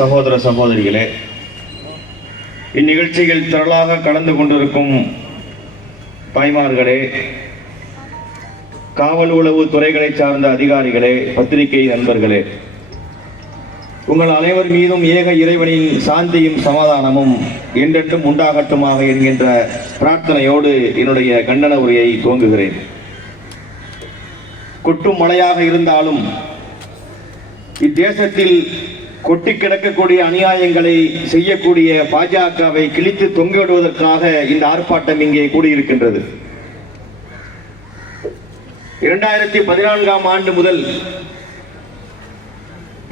சகோதர சகோதரிகளே இந்நிகழ்ச்சியில் திரளாக கலந்து கொண்டிருக்கும் தாய்மார்களே காவல் உளவு துறைகளை சார்ந்த அதிகாரிகளே பத்திரிகை நண்பர்களே உங்கள் அனைவர் மீதும் ஏக இறைவனின் சாந்தியும் சமாதானமும் என்றென்றும் உண்டாகட்டுமாக என்கின்ற பிரார்த்தனையோடு என்னுடைய கண்டன உரையை துவங்குகிறேன். கொட்டும் மழையாக இருந்தாலும் இத்தேசத்தில் கொட்டி கிடக்கக்கூடிய அநியாயங்களை செய்யக்கூடிய பாஜகவை கிழித்து தொங்கிவிடுவதற்காக இந்த ஆர்ப்பாட்டம் இங்கே கூடியிருக்கின்றது. இரண்டாயிரத்தி பதினான்காம் ஆண்டு முதல்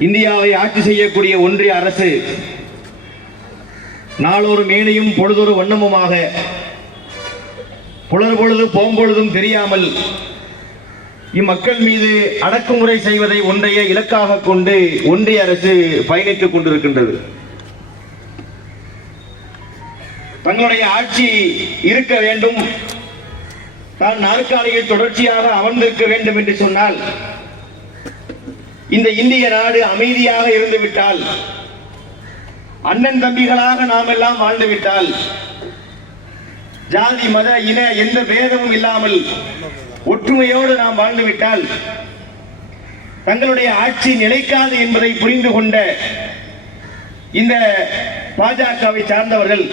இந்தியாவை ஆட்சி செய்யக்கூடிய ஒன்றிய அரசு நாளொரு மேனையும் பொழுதொரு வண்ணமுமாக புலர் பொழுது போம்பொழுதும் தெரியாமல் இம்மக்கள் மீது அடக்குமுறை செய்வதை ஒன்றைய இலக்காக கொண்டு ஒன்றிய அரசு பயணித்துக் கொண்டிருக்கின்றது. தங்களுடைய ஆட்சி இருக்க வேண்டும். தான் நாற்காலியில் தொடர்ச்சியாக அமர்ந்திருக்க வேண்டும் என்று சொன்னால் இந்த இந்திய நாடு அமைதியாக இருந்து விட்டால் அண்ணன் தம்பிகளாக நாம் எல்லாம் வாழ்ந்து விட்டால் ஜாதி மத இன எந்த பேதமும் இல்லாமல் ஒற்றுமையோடு நாம் வாழ்ந்துவிட்டால் தங்களுடைய ஆட்சி நிலைக்காது என்பதை புரிந்து கொண்ட இந்த பாஜகவை சார்ந்தவர்கள்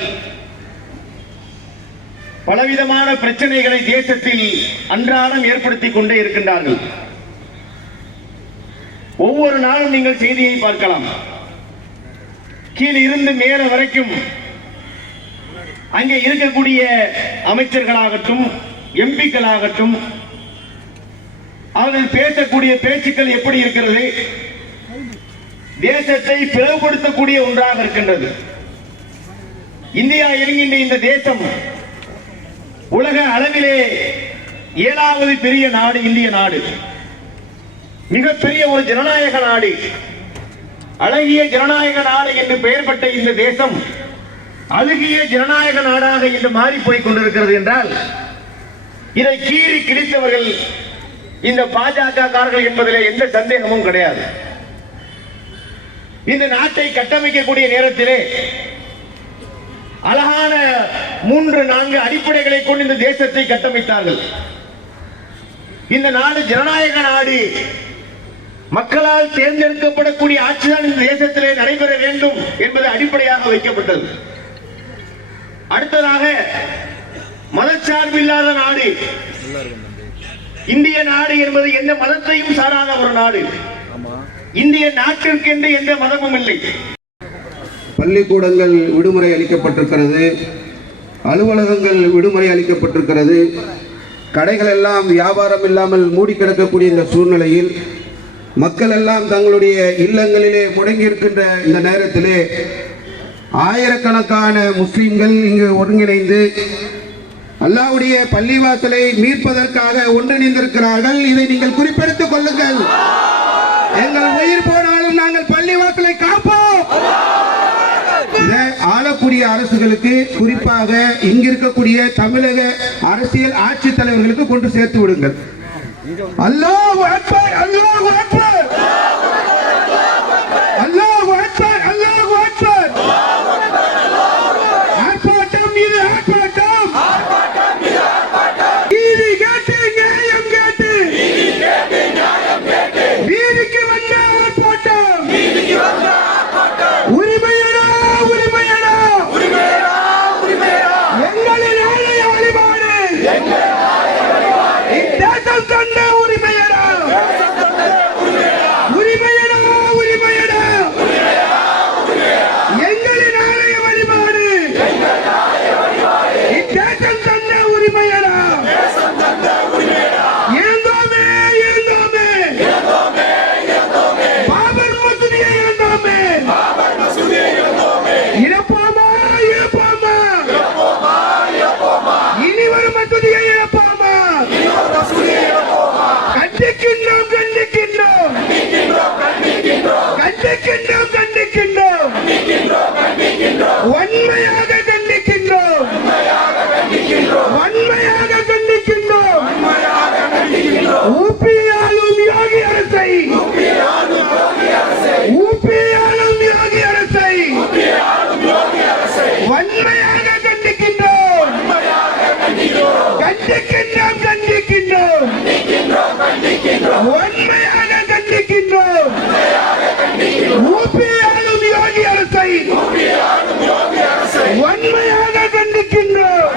பலவிதமான பிரச்சனைகளை தேசத்தில் அன்றாடம் ஏற்படுத்திக் கொண்டே இருக்கின்றார்கள். ஒவ்வொரு நாளும் நீங்கள் செய்தியை பார்க்கலாம். கீழ் இருந்து மேல வரைக்கும் அங்கே இருக்கக்கூடிய அமைச்சர்களாகட்டும் எம்பிக்களாகட்டும் அவர்கள் பேசக்கூடிய பேச்சுக்கள் எப்படி இருக்கிறது? தேசத்தை பிளவுபடுத்தக்கூடிய ஒன்றாக இருக்கின்றது. இந்தியா இருக்கின்ற இந்த தேசம் உலக அளவிலே ஏழாவது பெரிய நாடு இந்திய நாடு. மிகப்பெரிய ஒரு ஜனநாயக நாடு. அழகிய ஜனநாயக நாடு என்று பெயர் பெற்ற இந்த தேசம் அழுகிய ஜனநாயக நாடாக இன்று மாறி போய் கொண்டிருக்கிறது என்றால் இதை கீறி கிழித்தவர்கள் இந்த பாஜக காரர்கள் என்பதிலே எந்த சந்தேகமும் கிடையாது. இந்த நாட்டை கட்டமைக்கக்கூடிய நேரத்திலே அழகான மூன்று நான்கு அடிப்படைகளை கொண்டு இந்த தேசத்தை கட்டமைத்தார்கள். இந்த நாடு ஜனநாயக நாடு. மக்களால் தேர்ந்தெடுக்கப்படக்கூடிய ஆட்சிதான் இந்த தேசத்திலே நடைபெற வேண்டும் என்பது அடிப்படையாக வைக்கப்பட்டது. அடுத்ததாக மதச்சார்பில்லாத நாடு. இந்திய நாடு என்பது எந்த மதத்தையும் சாராத ஒரு நாடு. இந்திய நாட்டிற்கென்று எந்த மதமும் இல்லை. பள்ளிக்கூடங்கள் விடுமுறை அளிக்கப்பட்டிருக்கிறது. அலுவலகங்கள் விடுமுறை அளிக்கப்பட்டிருக்கிறது. கடைகள் எல்லாம் வியாபாரம் இல்லாமல் மூடி கிடக்கக்கூடிய இந்த சூழ்நிலையில் மக்கள் எல்லாம் தங்களுடைய இல்லங்களிலே முடங்கி இருக்கின்ற இந்த நேரத்திலே ஆயிரக்கணக்கான முஸ்லிம்கள் இங்கு ஒருங்கிணைந்து அல்லாவுடைய பள்ளிவாசலை மீட்பதற்காக ஒன்றிணைந்திருக்கிறார்கள். இதை நீங்கள் குறிப்பெடுத்துக் கொள்ளுங்கள். எங்கள் உயிர் போனாலும் நாங்கள் பள்ளிவாசலை காப்போம். ஆளக்கூடிய அரசுகளுக்கு குறிப்பாக இங்க இருக்கக்கூடிய தமிழக அரசியல் ஆட்சி தலைவர்களுக்கு கொண்டு சேர்த்து விடுங்கள். அல்லாஹ் அக்பர் அல்லாஹ் இத்தேசம் கண்டிக்கின்றோம் கண்டிக்கின்றோம். வன்மையாக கண்டிக்கின்றோம். வன்மையாக கண்டிக்கின்றோம். ஊப்பியாலும் யோகி அரசை. ஊப்பியாலும் யோகி அரசை. வன்மையாக கண்டிக்கின்றோம். கண்டிக்கின்றோம் கண்டிக்கின்றோம். வன்மையாக கண்டிக்கின்றோம். ஊபி ஆளும் யோகி அரசை. வன்மையாக கண்டிக்கின்றோம்.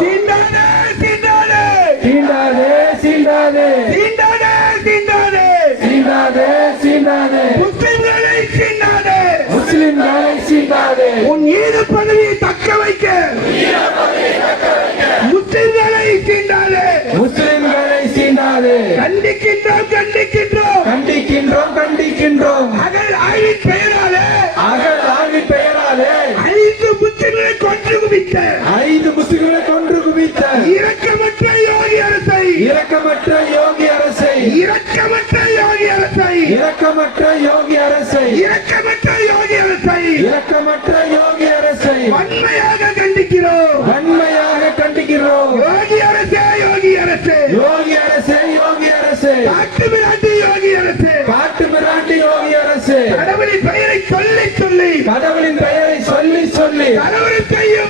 சீண்டாதே சீண்டாதே. சீண்டாதே சீண்டாதே. சீண்டாதே சீண்டாதே. சீண்டாதே சீண்டாதே. முஸ்லிம்களை சீண்டாதே. முஸ்லிம்களை சீண்டாதே. உன் ஈடு பதவியை தக்க வைக்க. முஸ்லிம்களை சீண்டாதே. முஸ்லிம்களை சீண்டாதே. கண்டிக்கின்றோம் கண்டிக்கின்றோம் முஸ்லிம்களை கொன்று குவித்த. ஐந்து முஸ்லிம்களை கொன்று குவித்த. இரக்கமற்ற யோகி அரசை. இரக்கமற்ற யோகி அரசை. இரக்கமற்ற யோகி அரசை. இரக்கமற்ற யோகி அரசை. இரக்கமற்ற யோகி அரசை. இரக்கமற்ற யோகி அரசை. வன்மையாக கண்டிக்கிறோம். வன்மையாக கண்டிக்கிறோம். யோகி அரசே யோகி அரசே. யோகி அரசே யோகி அரசே. காட்டு மிராண்டி யோகி அரசே. காட்டு மிராண்டி யோகி அரசே. கடவுளின் பெயரை சொல்லி சொல்லி